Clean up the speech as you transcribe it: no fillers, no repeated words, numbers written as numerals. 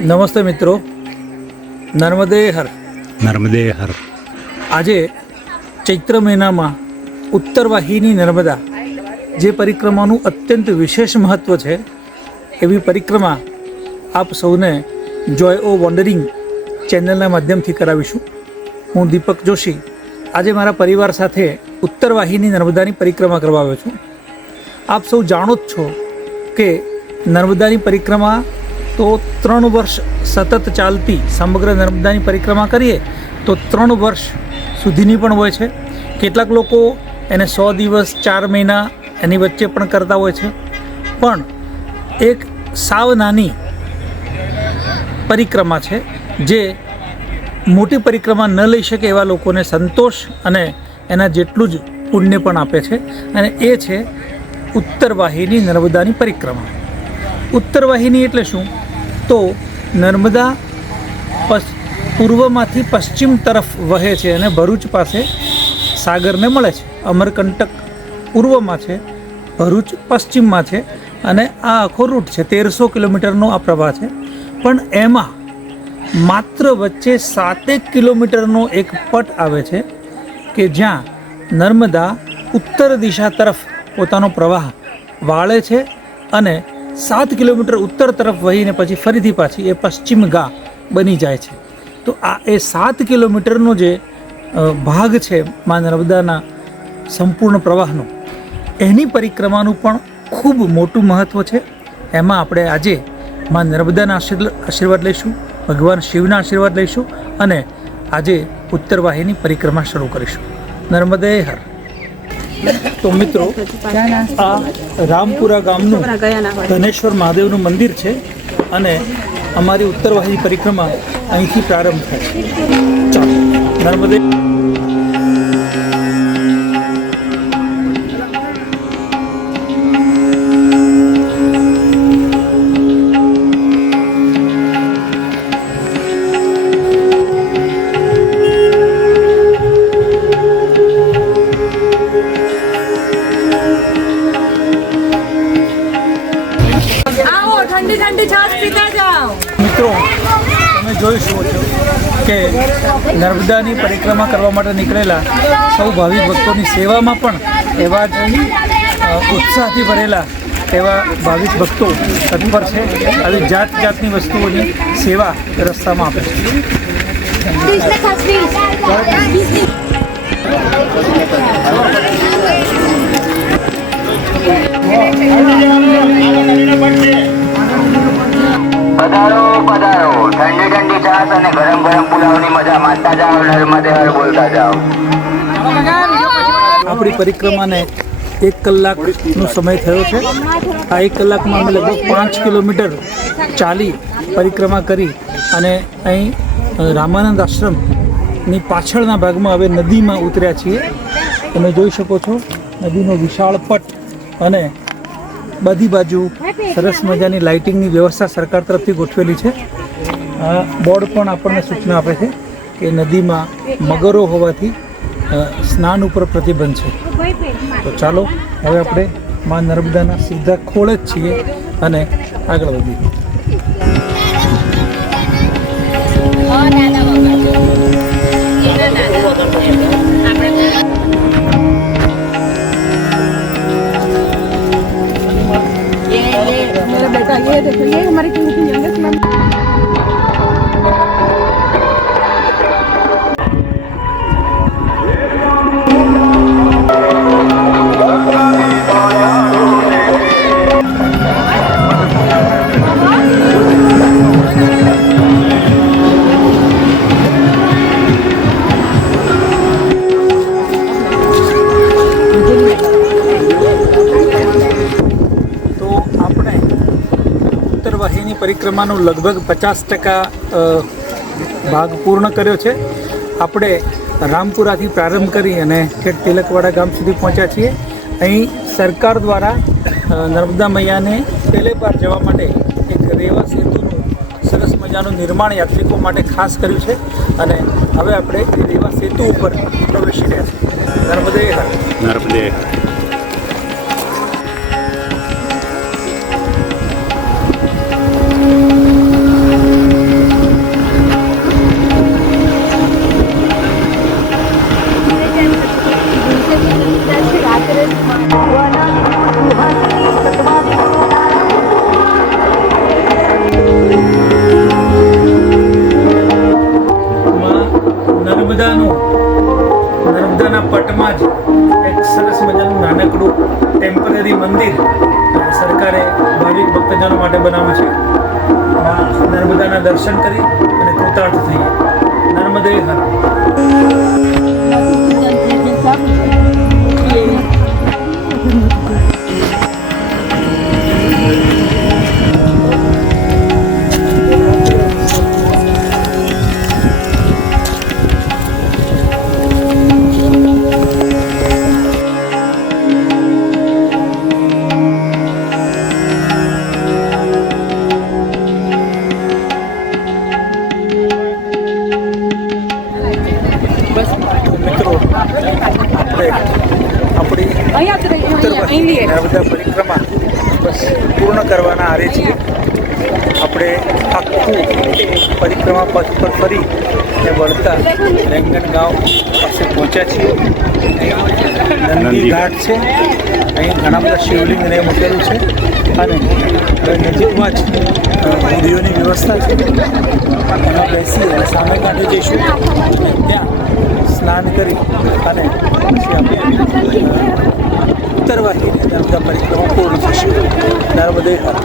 નમસ્તે મિત્રો, નર્મદે હર. નર્મદે હર. આજે ચૈત્ર મહિનામાં ઉત્તરવાહિની નર્મદા જે પરિક્રમાનું અત્યંત વિશેષ મહત્ત્વ છે એવી પરિક્રમા આપ સૌને જોય ઓ વોન્ડરિંગ ચેનલના માધ્યમથી કરાવીશું. હું દીપક જોશી આજે મારા પરિવાર સાથે ઉત્તરવાહિની નર્મદાની પરિક્રમા કરવા આવ્યો છું. આપ સૌ જાણો જ છો કે નર્મદાની પરિક્રમા તો 3 વર્ષ સતત ચાલતી, સમગ્ર નર્મદાની પરિક્રમા કરીએ તો 3 વર્ષ સુધીની પણ હોય છે. કેટલાક લોકો એને 100 દિવસ 4 મહિના એની વચ્ચે પણ કરતા હોય છે. પણ એક સાવ નાની પરિક્રમા છે જે મોટી પરિક્રમા ન લઈ શકે એવા લોકોને સંતોષ અને એના જેટલું જ પુણ્ય પણ આપે છે, અને એ છે ઉત્તરવાહિની નર્મદાની પરિક્રમા. ઉત્તરવાહિની એટલે શું? તો નર્મદા પૂર્વમાંથી પશ્ચિમ તરફ વહે છે અને ભરૂચ પાસે સાગરને મળે છે. અમરકંટક પૂર્વમાં છે, ભરૂચ પશ્ચિમમાં છે, અને આ આખો રૂટ છે. 1300 કિલોમીટરનો આ પ્રવાહ છે. પણ એમાં માત્ર વચ્ચે 7 કિલોમીટરનો એક પટ આવે છે કે જ્યાં નર્મદા ઉત્તર દિશા તરફ પોતાનો પ્રવાહ વાળે છે અને 7 કિલોમીટર ઉત્તર તરફ વહીને પછી ફરીથી પાછી એ પશ્ચિમ ઘા બની જાય છે. તો આ એ 7 કિલોમીટરનો જે ભાગ છે મા નર્મદાના સંપૂર્ણ પ્રવાહનો, એની પરિક્રમાનું પણ ખૂબ મોટું મહત્ત્વ છે. એમાં આપણે આજે મા નર્મદાના આશીર્વાદ લઈશું, ભગવાન શિવના આશીર્વાદ લઈશું અને આજે ઉત્તરવાહિની પરિક્રમા શરૂ કરીશું. નર્મદે હર. તો મિત્રો, આ રામપુરા ગામનું ધનેશ્વર મહાદેવનું મંદિર છે અને અમારી ઉત્તરવાહિની પરિક્રમા અહીંથી પ્રારંભ થાય છે. ચાલો, નર્મદે. મિત્રો, તમે જોઈ શકો છો કે નર્મદાની પરિક્રમા કરવા માટે નીકળેલા સૌ ભાવિક ભક્તોની સેવામાં પણ એવા જ ઉત્સાહથી ભરેલા એવા ભાવિક ભક્તો તત્પર છે. આવી જાત જાતની વસ્તુઓની સેવા રસ્તામાં આપે છે. પધારો પધારો, ઠંડી ઠંડી છાશ અને ગરમ ગરમ પુલાવની મજા માણતા જાઓ, નર્મદે હર બોલતા જાઓ. આપણી પરિક્રમાને 1 કલાકનો સમય થયો છે. આ 1 કલાકમાં અમે લગભગ 5 કિલોમીટર ચાલી પરિક્રમા કરી અને અહીં રામાનંદ આશ્રમની પાછળના ભાગમાં હવે નદીમાં ઉતર્યા છીએ. તમે જોઈ શકો છો નદીનો વિશાળ પટ અને બધી બાજુ સરસ મજાની લાઇટિંગની વ્યવસ્થા સરકાર તરફથી ગોઠવેલી છે. આ બોર્ડ પણ આપણને સૂચના આપે છે કે નદીમાં મગરો હોવાથી સ્નાન ઉપર પ્રતિબંધ છે. તો ચાલો હવે આપણે મા નર્મદાના સીધા ખોળે જ છીએ અને આગળ વધીએ. बेटा ये देखो, ये हमारे यंगेस्ट मैम. ઉત્તરવાહિની પરિક્રમાનો લગભગ 50% ભાગ પૂર્ણ કર્યો છે. આપણે રામપુરાથી પ્રારંભ કરી અને ઠેઠ તિલકવાડા ગામ સુધી પહોંચ્યા છીએ. અહીં સરકાર દ્વારા નર્મદા મૈયાને પહેલે પાર જવા માટે એક રેવા સેતુનું સરસ મજાનું નિર્માણ યાત્રિકો માટે ખાસ કર્યું છે અને હવે આપણે એ રેવા સેતુ ઉપર પ્રવેશી રહ્યા છીએ. નર્મદે હર. નર્મદે હર. નર્મદાના દર્શન કરી અને કૃતાર્થ થઈએ. નર્મદે હર. મિત્રો આપણે આપણી નર્મદા પરિક્રમા બસ પૂર્ણ કરવાના આરે છીએ. આપણે આખું પરિક્રમા પથ પર ફરી અને વળતા રેંગણ ગાંવ પાસે પહોંચ્યા છીએ. નંદી ઘાટ છે, અહીં ઘણા બધા શિવલિંગ ને મૂકેલું છે અને હવે નજીકમાં જ નદીઓની વ્યવસ્થા છે. એમાં બેસી અને સામે કાંઠે જઈશું અને ત્યાં સ્નાન કરી અને પછી આપણે ઉત્તરવાહી નર્મદા પરિક્રમા પૂર્ણ થશે. નર્મદે હર.